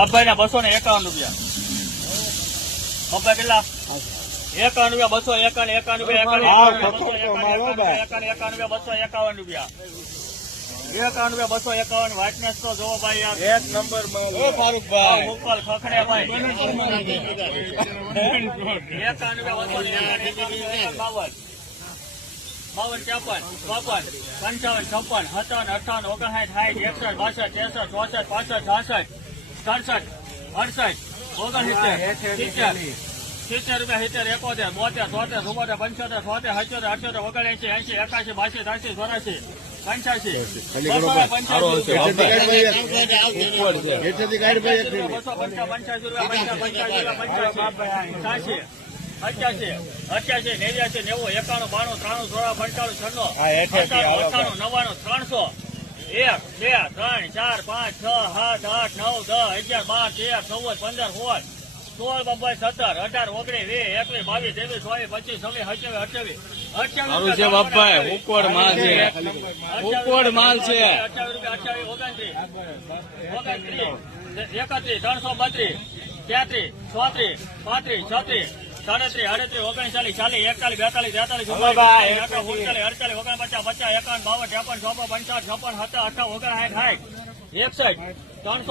બાપાઈ ના બસો ને એકાવન રૂપિયા. બાપા કેટલા? એકાવન રૂપિયા બસો એકાવન એકાવન રૂપિયા એકાવન રૂપિયા બસો એકાવન રૂપિયા. એકાવન રૂપિયા બસો એકાવન વ્હાઇટનેસ તો જોવો ભાઈ એક નંબર ફારૂકભાઈ મુકલ ખખડે ભાઈ. એકાવન રૂપિયા બસો એકાવન બાવન. બાવન ત્રેપન ચોપન પંચાવન છપ્પન સત્તાવન અઠાવન ઓગણસાઠ સાઠ એકસઠ બાસઠ ત્રેસઠ ચોસઠ પાસઠ છાસઠ. સડસઠ અડસઠ ઓગણસિત્તેર સિત્તેર સિત્તેર રૂપિયા સિત્તેર એકોતેર બોતેર તોતેર ચુમ્મોતેર પંચોતેર છોતેર સત્યોતેર અઠ્યોતેર ઓગણએંસી એંસી એકાશી બાસી ત્રાસી ચોરાસી પંચ્યાસી બસો પંચ્યાસી પંચ્યાસી રૂપિયા પંચાસી છ્યાસી અઠ્યાસી અઠ્યાસી નેવ્યાસી નેવું એકાણું બાણું ત્રાણું સોળા પંચાણું છન્નું અઠાણું નવ્વાણું ત્રણસો એક બે ત્રણ ચાર પાંચ છ સાત આઠ નવ દસ અગિયાર બાર તેર ચૌદ પંદર સોળ. સોળ બાબા સત્તર અઢાર ઓગણીસ વીસ એકવીસ બાવીસ ત્રેવીસ ચોવીસ પચીસ છવ્વીસ અઠ્યાવીસ. સારું છે બાપભાઈ ઉપવડ માલ છે. ઉપવડ માલ છે. અઠ્યાવીસ એકત્રીસ ત્રણસો બત્રીસ તેત્રીસ ચોત્રીસ પાંત્રીસ છત્રીસ સાડત્રીસ આડત્રી ઓગણચાલીસ ચાલીસ એકતાલીસ બેતાલીસ તેતાલીસ ઓગણચાલીસ અડતાલીસ ઓગણપચાસ પચાસ એકાવન બાવન ત્રેપન ચોપન પંચાવન છપ્પન સત્તર અઠાવન ઓગણસાઠ સાઠ એકસઠ ત્રણસો